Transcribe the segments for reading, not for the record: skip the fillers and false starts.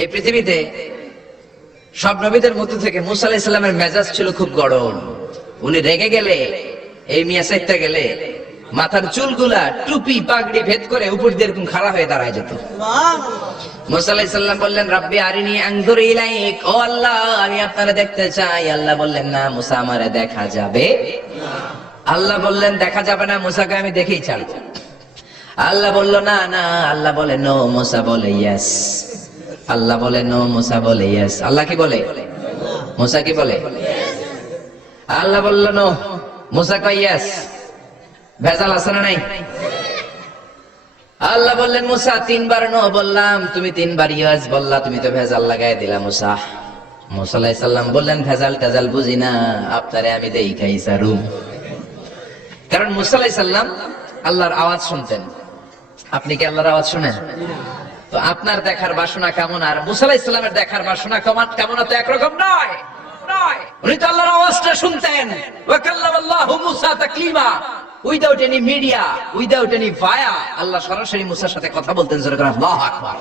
এই পৃথিবীতে সব নবীদের মধ্যে থেকে মুসা আলাইহিস সালামের মেজাজ ছিল খুব গরম। উনি রেগে গেলে, এই মিয়া সাইতে গেলে মাথার চুলগুলা টুপি পাগড়ি ভেদ করে উপর দিয়ে এরকম খাড়া হয়ে দাঁড়ায় যেত। মুসা আলাইহিস সালাম বললেন, রাব্বি আরিনি আনজুর ইলাইক, ও আল্লাহ আমি আপনারে দেখতে চাই। আল্লাহ বললেন, না মুসা আমারে দেখা যাবে। আল্লাহ বললেন, দেখা যাবে না, মুসাকে আমি দেখেই ছাড়ব। আল্লাহ বলল, না না। আল্লাহ বলে নো, মুসা বলে ইয়েস। আল্লাহ বলে নো, মুসা বলে ইয়েস। আল্লাহ কি বলে? মুসা কি বলে? আল্লাহ বলল নো, মুসা কয় ইয়েস। ভেজাল আছে না নাই? আল্লাহ বললেন, মুসা তিনবার নো বললাম, তুমি তিনবার ইয়েস বললা, তুমি তো ভেজাল লাগাই দিলা মুসা। মুসা আলাইহিস সালাম বললেন, ভেজাল টেজাল বুঝি না, আপনারে আমি দেখাই সারু। কারণ মুসা আলাইহিস সালাম আল্লাহর আওয়াজ শুনতেন। আপনি কি আল্লাহর আওয়াজ শুনেন? তো আপনার দেখার বাসনা কেমন আর মুসা আলাইহিস সালামের দেখার বাসনা কেমন তো একরকম নয়। উনি তো আল্লাহর আওয়াজটা শুনতেন। ওয়া কাল্লামাল্লাহু মুসা তাকলিমা, without any media, without any via, আল্লাহ সরাসরি মুসার সাথে কথা বলতেন। জোরে করে আল্লাহু আকবার।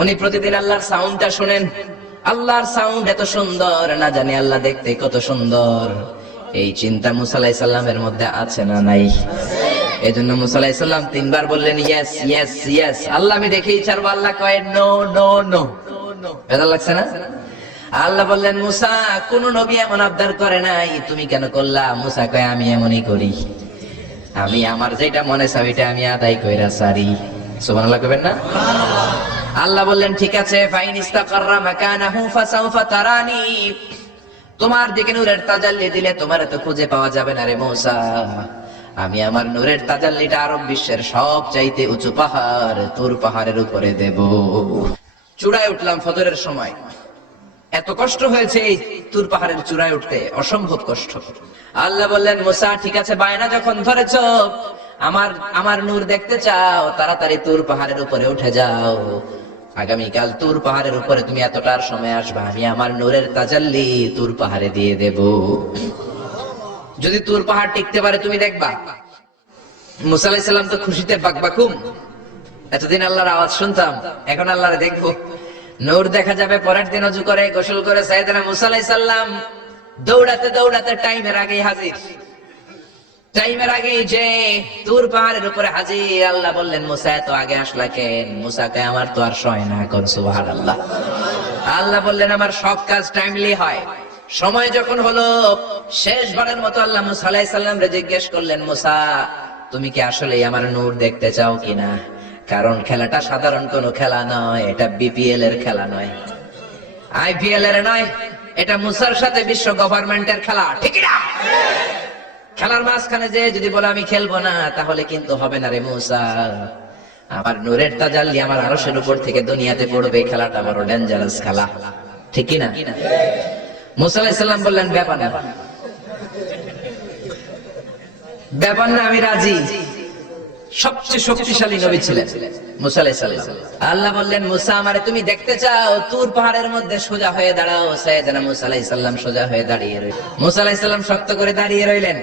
উনি প্রতিদিন আল্লাহর সাউন্ডটা শুনেন। আল্লাহর সাউন্ড এত সুন্দর, না জানি আল্লাহ দেখতে কত সুন্দর। এই চিন্তা মুসা আলাইহিস সালামের মধ্যে আছে না নাই? এজন্য মুসা আলাইহিস সালাম তিনবার বললেন ইয়েস ইয়েস ইয়েস। আল্লাহ আমি দেখেই ছাড়বো। আল্লাহ কয় নো নো নো। ভেজাল লাগছে না? আল্লাহ বললেন, মুসা কোন নবী এমন আবদার করে নাই, তুমি কেন করলা? মুসা কয়, আমি এমনই করি, আমি আমার যেটা মনে চাই ওইটা আমি আদায় কইরা সারি। সুবহানাল্লাহ কইবেন না? আল্লাহ বললেন, ঠিক আছে, ফাইন ইস্তাকাররা মাকানাহু ফাসাউফা তারানি, তোমার দিকে নূরের তাজাল্লি দিলে তোমার তো খুঁজে পাওয়া যাবে না রে মুসা। আমি আমার নূরের তাজাল্লিটা আরব বিশ্বের সব চাইতে উঁচু পাহাড় তুর পাহাড়ের উপরে দেব। চূড়ায় উঠলাম ফজরের সময়, এত কষ্ট হয়েছে এই তুর পাহাড়ের চূড়ায় উঠতে, অসম্ভব কষ্ট। আল্লাহ বললেন, মুসা ঠিক আছে, বায়না যখন ধরেছো, আমার নূর দেখতে চাও, তাড়াতাড়ি তুর পাহাড়ের উপরে উঠে যাও। আগামীকাল তুর পাহাড়ের উপরে তুমি এতটার সময় আসবা, আমি আমার নূরের তাজাল্লি তুর পাহাড়ে দিয়ে দেব। যদি তুর পাহাড় টিকতে পারে তুমি দেখবা। মুসা আলাইহিস সালাম তো খুশিতে বাকবাকুম। এতদিন আল্লাহর আওয়াজ শুনতাম, এখন আল্লাহরে দেখবো, নূর দেখা যাবে। পরের দিন ওযু করে গোসল করে সাইয়েদনা মুসা আলাইহিস সালাম দৌড়াতে দৌড়াতে টাইমের আগেই হাজির। টাইমের আগেই যে তুর পাহাড়ের উপরে হাজির। আল্লাহ বললেন, মুসা এত আগে আসলা কেন? মুসা কয়, আমার তো আর সয় না। কোন সুবহানাল্লাহ। আল্লাহ বললেন, আমার সব কাজ টাইমলি হয়। সময় যখন হলো, শেষবারের মতো আল্লাহ মুসা আলাইহিস সালামরে জিজ্ঞেস করলেন, মুসা তুমি কি আসলেই আমার নূর দেখতে চাও কিনা? কারণ খেলাটা সাধারণ কোনো খেলা নয়, এটা বিপিএল এর খেলা নয়, আইপিএল এর নয়, এটা মুসার সাথে বিশ্ব গভর্নমেন্টের খেলা, ঠিক না? খেলার মাঝখানে যে যদি বলে আমি খেলবো না, তাহলে কিন্তু হবে না রে মুসা। আমার নূরের তাজাল্লি আমার আরশের উপর থেকে দুনিয়াতে পড়বে, খেলাটা বড় ডেঞ্জারাস খেলা, ঠিক কি না? মুসা আলাইহিস সালাম বললেন, ব্যাপার না, ব্যাপার না, আমি রাজি। সবচেয়ে শক্তিশালী নবী ছিলেন মুসা আলাইহিস সালাম। আল্লাহ বললেন, মুসা আমারে তুমি দেখতে চাও, তুর পাহাড়ের মধ্যে সোজা হয়ে দাঁড়াও। সাইয়েদনা মুসা আলাইহিস সালাম সোজা হয়ে দাঁড়িয়ে রইলেন। মুসা আলাইহিস সালাম শক্ত করে দাঁড়িয়ে রইলেন।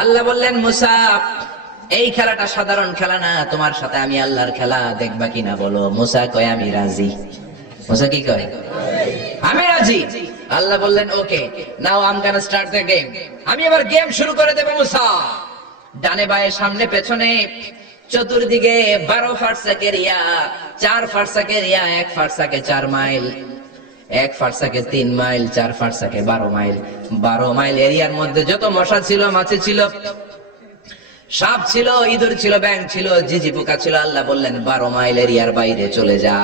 আল্লাহ বললেন, মুসা এই খেলাটা সাধারণ খেলা না, তোমার সাথে আমি আল্লাহর খেলা, দেখবা কিনা বলো? মুসা কয়, আমি রাজি। মুসা কি কয়? আমি রাজি। আল্লাহ বললেন, okay, now I am gonna start the game. আমি এবার গেম শুরু করে দেব। মুসা ডানে বায়ে সামনে পেছনে চতুর্দিকে 12 ফারসাক এরিয়া, 4 ফারসাক এরিয়া, 1 ফারসাকে 4 মাইল, 1 ফারসাকে 3 মাইল, 4 ফারসাকে 12 মাইল। 12 মাইল এরিয়ার মধ্যে যত মশা ছিল, মাছি ছিল, সাপ ছিল, ইঁদুর ছিল, ব্যাঙ ছিল, ঝিঝি পোকা ছিল। আল্লাহ বললেন, 12 মাইল এরিয়ার বাইরে চলে যা,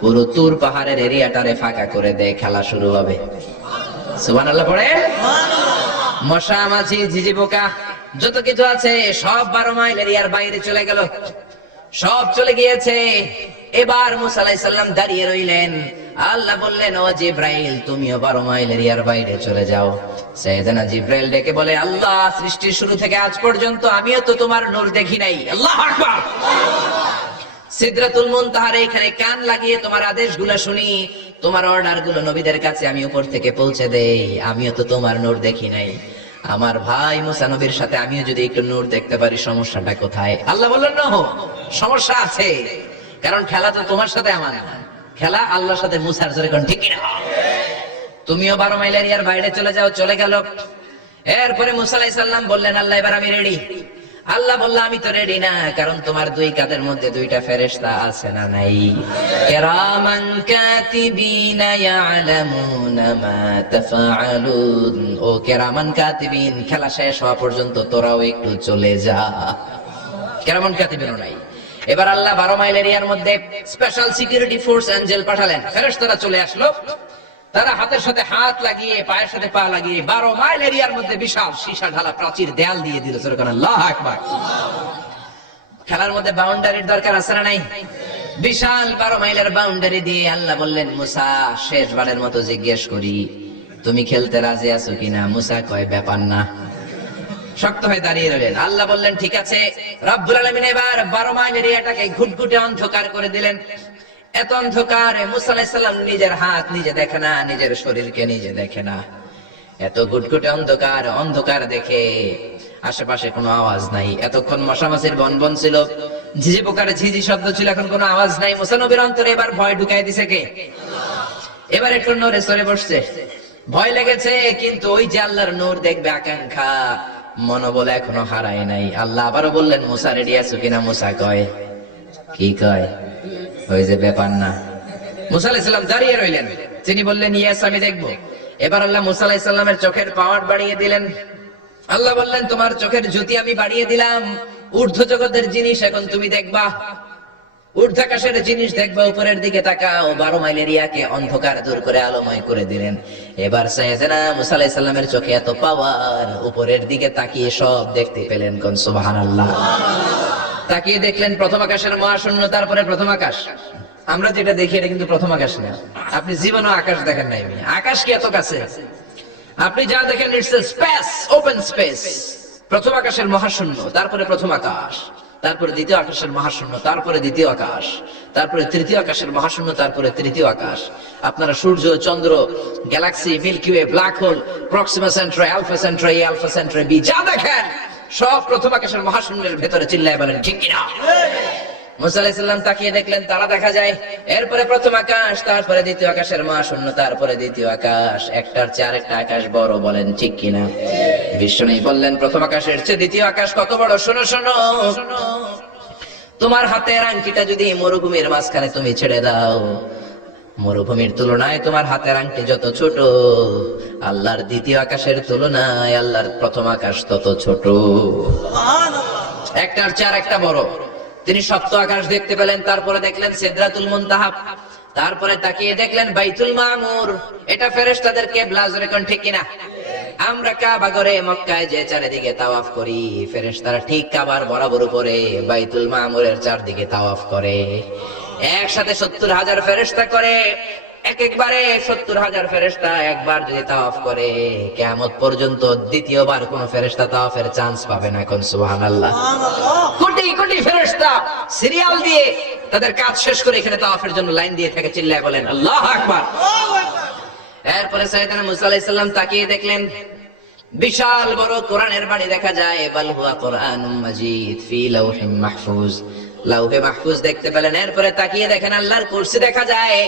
পুরো তুর পাহাড়ের এরিয়াটারে ফাঁকা করে দে, খেলা শুরু হবে। সুবহানাল্লাহ পড়ে। মশা, মাছি, ঝিঝি পোকা যত কিছু আছে সব 12 মাইল এরিয়ার বাইরে চলে গেল, সব চলে গিয়েছে। এবার মুসা আলাইহিস সালাম দাঁড়িয়ে রইলেন। আল্লাহ বললেন, ও জিব্রাইল তুমিও 12 মাইল এরিয়ার বাইরে চলে যাও। সাইয়েদনা জিব্রাইল ডেকে বলে, আল্লাহ সৃষ্টির শুরু থেকে আজ পর্যন্ত আমিও তো তোমার নূর দেখি নাই। আল্লাহু আকবার। সিদরাতুল মুনতাহার এখানে কান লাগিয়ে তোমার আদেশগুলো শুনি, তোমার অর্ডারগুলো নবীদের কাছে আমি উপর থেকে পৌঁছে দেই, আমিও তো তোমার নূর দেখি নাই। আমার ভাই মুসা নবীর সাথে আমিও যদি একটু নূর দেখতে পারি, সমস্যাটা কোথায়? আল্লাহ বললেন, না সমস্যা আছে, কারণ খেলা তো তোমার সাথে আমার না, খেলা আল্লাহর সাথে মুসার, জোরে কোন ঠিক কিনা? তুমিও 12 মাইল এরিয়ার বাইরে চলে যাও, চলে গেল। এরপরে মুসা আলাইহিস সালাম বললেন, আল্লাহ এবার আমি রেডি। আল্লাহ বলল, আমি তো রেডি না, কারণ তোমার দুই কাঁধের মধ্যে দুইটা ফেরেশতা আছে না নাই? কিরামান কাতিবিনা ইয়ালামুনা মা তাফআলুন। ও কিরামান কাতিবিন, খেলা শেষ হওয়া পর্যন্ত তোরাও একটু চলে যা। কিরামান কাতিবিন নাই। এবার আল্লাহ 12 মাইল এরিয়ার মধ্যে স্পেশাল সিকিউরিটি ফোর্স এঞ্জেল পাঠালেন। ফেরেশতারা চলে আসলো, তারা হাতের সাথে হাত লাগিয়ে পায়ের সাথে পা লাগিয়ে 12 মাইল এরিয়ার মধ্যে বিশাল সীসা ঢালা প্রাচীর দেয়াল দিয়ে দিল। সুবহানাল্লাহ, আল্লাহু আকবার। খেলার মধ্যে বাউন্ডারির দরকার আছে না নাই? বিশাল 12 মাইলের বাউন্ডারি দিয়ে আল্লাহ বললেন, মুসা শেষবারের মতো জিজ্ঞেস করি, তুমি খেলতে রাজি আছো কিনা? মুসা কয়, ব্যাপার না। শক্ত হয়ে দাঁড়িয়ে রইলেন। আল্লাহ বললেন, ঠিক আছে। রব্বুল আলামিন এবার 12 মাইল এরিয়াটাকে ঘুটঘুটে অন্ধকার করে দিলেন। এত অন্ধকারে মুসা আলাইহিস সালাম নিজের হাত নিজে দেখে না, নিজের শরীরকে নিজে দেখে না। এত ঘুটঘুটে অন্ধকার, অন্ধকার দেখে আশেপাশে কোনো আওয়াজ নাই। এতক্ষণ মশামাছির বনবন ছিল, ঝিঝি পোকার ঝিঝি শব্দ ছিল, এখন কোনো আওয়াজ নাই। মুসা নবীর অন্তরে এবার ভয় ঢুকাই দিছে কে? এবার একটু নড়ে সরে বসছে। ভয় লেগেছে, কিন্তু ওই যে আল্লাহর নূর দেখবে আকাঙ্ক্ষা, মনোবল এখনো হারায় নাই। আল্লাহ আবারও বললেন, মুসা রেডি আছো কিনা? মুসা কয়, কি কয়? ওই যে ব্যাপার না। মুসা আলাইহিস সালাম দাঁড়িয়ে রইলেন। তিনি বললেন, ইয়েস, আমি দেখবো। এবার আল্লাহ মুসা আলাইহিস সালামের চোখের পাওয়ার বাড়িয়ে দিলেন। আল্লাহ বললেন, তোমার চোখের জ্যোতি আমি বাড়িয়ে দিলাম, ঊর্ধ্ব জগতের জিনিস এখন তুমি দেখবা, ঊর্ধ্বাকাশের জিনিস দেখবা, উপরের দিকে তাকাও। 12 মাইল এরিয়াকে অন্ধকার দূর করে আলোময় করে দিলেন। এবার সাইয়েদনা মুসা আলাইহিস সালামের চোখে এত পাওয়ার, উপরের দিকে তাকিয়ে সব দেখতে পেলেন। কোন সুবহানাল্লাহ। তাকিয়ে দেখলেন প্রথম আকাশের মহাশূন্য, তারপরে প্রথম আকাশ। আমরা যেটা দেখি এটা কিন্তু প্রথম আকাশ না। আপনি জীবনে আকাশ দেখেন নাই। আকাশ কি এত কাছে? আপনি যা দেখেন it's a space, open space. প্রথম আকাশের মহাশূন্য, তারপরে প্রথম আকাশ, তারপরে দ্বিতীয় আকাশের মহাশূন্য, তারপরে দ্বিতীয় আকাশ, তারপরে তৃতীয় আকাশের মহাশূন্য, তারপরে তৃতীয় আকাশ। আপনারা সূর্য, চন্দ্র, galaxy, Milky Way, black hole, Proxima Centauri, Alpha Centauri, Alpha Centauri B, যা দেখেন সব প্রথম আকাশের মহাশূন্যের ভেতরে। চিল্লায় বলেন ঠিক কিনা? মুসা আলাইহিস সালাম তাকিয়ে দেখলেন তারা দেখা যায়। এরপরে প্রথম আকাশ, তারপরে দ্বিতীয় আকাশের মহাশূন্য, তারপরে দ্বিতীয় আকাশ। একটার চেয়ে আরেকটা আকাশ বড়, বলেন ঠিক কিনা? বিশ্বনবী বললেন, প্রথম আকাশের চেয়ে দ্বিতীয় আকাশ কত বড়? শোনো শোনো, তোমার হাতের আংটিটা যদি মরুভূমির মাঝখানে তুমি ছেড়ে দাও, মরুভূমির তুলনায় তোমার হাতের আংটি যত ছোট, আল্লাহর দ্বিতীয় আকাশের তুলনায় আল্লাহর প্রথম আকাশ তত ছোট। একটার চেয়ে আরেকটা বড়। তিনি সপ্ত আকাশ দেখতে পেলেন, তারপরে দেখলেন সিদরাতুল মুনতাহা, তারপরে তাকিয়ে দেখলেন বাইতুল মামুর। এটা ফেরেশতাদের কিবলা, জোরে কোন ঠিক কিনা? আমরা কাবা ঘরে মক্কায় যে চারিদিকে তাওয়াফ করি, ফেরেশতারা ঠিক কাবার বরাবর উপরে বাইতুল মামুরের চারদিকে তাওয়াফ করে। একসাথে 70,000 ফেরেশতা করে। একবারে 70,000 ফেরেশতা একবার যদি তাওয়াফ করে, কিয়ামত পর্যন্ত দ্বিতীয়বার কোন ফেরেশতা তাওয়াফের চান্স পাবে না। কোন সুবহানাল্লাহ। কোটি কোটি ফেরেশতা সিরিয়াল দিয়ে তাদের কাজ শেষ করে এখানে তাওয়াফের জন্য লাইন দিয়ে থাকে। চিল্লায় বলেন আল্লাহু আকবার। এরপরে সাইয়েদনা মুসা আলাইহিস সালাম তাকিয়ে দেখলেন বিশাল বড় কোরআনের বাড়ি দেখা যায়। বাল হুয়া কোরআনুম মাজিদ ফি লাউহিম মাহফুজ, লাউহে মাহফুজ দেখতে পেলেন। এরপরে তাকিয়ে দেখেন আল্লাহর কুরসি দেখা যায়,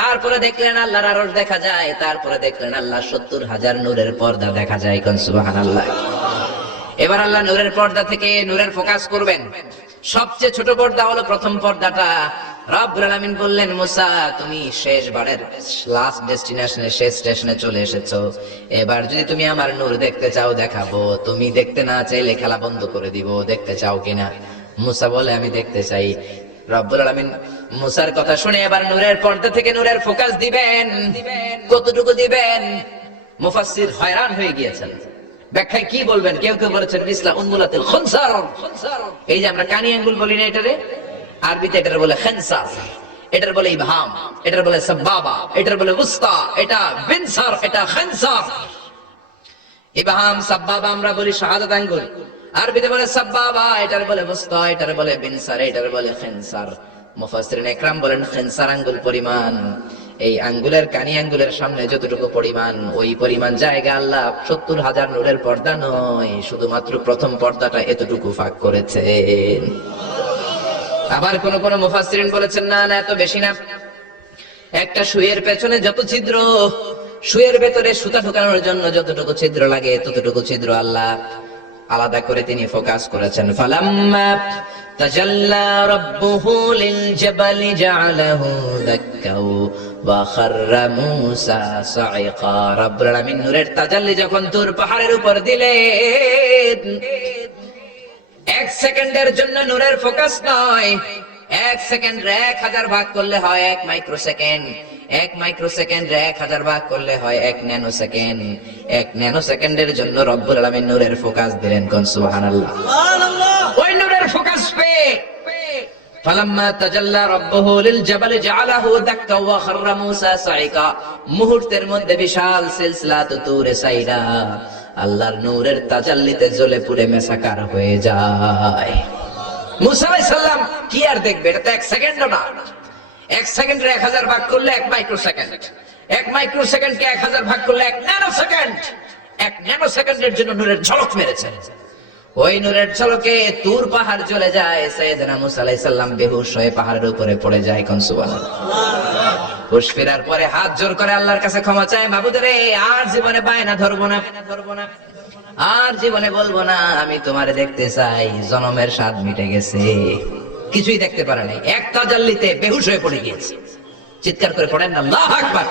তারপরে দেখলেন আল্লাহর আরশ দেখা যায়, তারপরে দেখলেন আল্লাহর 70,000 নূরের পর্দা দেখা যায়। কোন সুবহানাল্লাহ। এবার আল্লাহ নূরের পর্দা থেকে নূরের ফোকাস করবেন। সবচেয়ে ছোট পর্দা হলো প্রথম পর্দাটা। রব্বুল আলামিন বললেন, মুসা তুমি শেষবারের লাস্ট ডেস্টিনেশনে, শেষ স্টেশনে চলে এসেছো। এবার যদি তুমি আমার নূর দেখতে চাও দেখাবো, তুমি দেখতে না চাইলে খেলা বন্ধ করে দিব। দেখতে চাও কিনা? মুসা বলে, আমি দেখতে চাই। রব্বুল আলামিন মুসার কথা শুনে এবার নূরের পর্দা থেকে নূরের ফোকাস দিবেন। কতটুকু দিবেন? মুফাসসির হয়রান হয়ে গিয়েছেন। ব্যাখ্যায় কি বলবেন? কেউ কেউ বলেছেন ইসলাম উন্মুলাতুল খুনসার। এই যে আমরা কানি আঙ্গুল বলি না, এটারে আরবিতে এটার বলে খেনসার, এটার বলে ইবহাম, এটার বলে সাবাবা, এটার বলে উস্তা, এটা বিনসার, এটা খেনসার। ইবহাম সাবাবা আমরা বলি শাহাদাত আঙ্গুল, আরবিতে বলে সাবাবা, এটার বলে উস্তা, এটার বলে বিনসার, এটার বলে খেনসার। মুফাসসিরিন ইকরাম বলেন খেনসার আঙ্গুল পরিমাণ, এই আঙ্গুলের কানি আঙ্গুলের সামনে যতটুকু পরিমাণ, ওই পরিমাণ জায়গা আল্লাহ 70,000 নূরের পর্দা নয়, শুধুমাত্র প্রথম পর্দাটা এতটুকু ফাঁক করেছেন। আবার কোন কোন মুফাসসিরিন বলেছেন না না, এত বেশি না। একটা সুইয়ের পেছনে যত ছিদ্র, সুইয়ের ভেতরে সুতা ঢোকানোর জন্য যতটুকু ছিদ্র লাগে ততটুকু ছিদ্র আল্লাহ আলাদা করে তিনি ফোকাস করেছেন। ফালাম্মা তাজাল্লা রাব্বুহু লিল জাবালি জাআলাহু দাক্কাও ওয়া খাররা মূসা সাইকা। রব্বুল আলামিন নূরের তাজাল্লি যখন তুর পাহাড়ের উপর দিলেন, এক সেকেন্ডের জন্য নূরের ফোকাস নয়, এক সেকেন্ড 1000 ভাগ করলে হয় 1 মাইক্রোসেকেন্ড, 1 মাইক্রোসেকেন্ড 1000 ভাগ করলে হয় 1 ন্যানো সেকেন্ড। 1 ন্যানো সেকেন্ডের জন্য রব্বুল আলামিন নূরের ফোকাস দিলেন। কোন সুবহানাল্লাহ। ওই নূরের ফোকাস পেয়ে ফালাম্মা তাজাল্লা রাব্বুহু লিল জাবালি জাআলাহু দাক্কা ওয়া খাররা মূসা সাইকা। মুহূর্তের মধ্যে বিশাল সিলসিলাত তুরে সাইরা আল্লাহর নূরের তাজাল্লিতে জ্বলে পুড়ে মেসাকার হয়ে যায়। মূসা আলাইহিস সালাম কি আর দেখবে, এটা তো 1 সেকেন্ডও না। 1 সেকেন্ডে 1000 ভাগ করলে 1 মাইক্রোসেকেন্ড, 1 মাইক্রোসেকেন্ডকে 1000 ভাগ করলে 1 ন্যানো সেকেন্ড। 1 ন্যানো সেকেন্ডের জন্য নূরের ঝলক মেরেছে। ওই নূরের ঝলকে তুর পাহাড় চলে যায়। সাইয়েদনা মূসা আলাইহিস সালাম বেহুশ হয়ে পাহাড়ের উপরে পড়ে যায়। কোন সুবহানাল্লাহ। হুশ ফেরার পরে হাত জোর করে আল্লাহর কাছে ক্ষমা চায়, মাবুদ রে, আর জীবনে বায়না ধরবো না, আর জীবনে বলবো না আমি তোমারে দেখতে চাই। জনমের স্বাদ মিটে গেছে, কিছুই দেখতে পারে নাই। এক তাজাল্লিতে বেহুশ হয়ে পড়ে গিয়েছে। চিৎকার করে পড়েন না আল্লাহু আকবার।